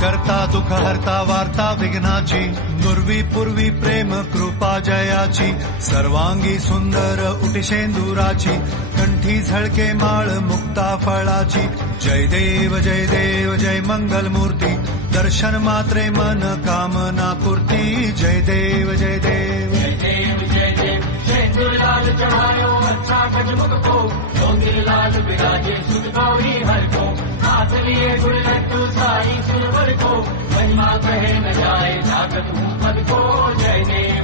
करता दुःख हरता वार्ता विघ्नाची, नुर्वी पूर्वी प्रेम कृपा जयाची, सर्वांगी सुंदर उटिशेंदुराची, कंठी झळके माळ मुक्ता फळाची. जय देव जय मंगल मूर्ती, दर्शन मात्रे मन कामना पूर्ती. जय देव जय देव लाल चढ़ायो अच्छा गजमुख को, डोंगिर लाल विराजे सुध गौरी हर को, हाथ लिए गुड़ लड्डू साई सुरवर को, महिमा कहे न जाए जागत पद को. जय देव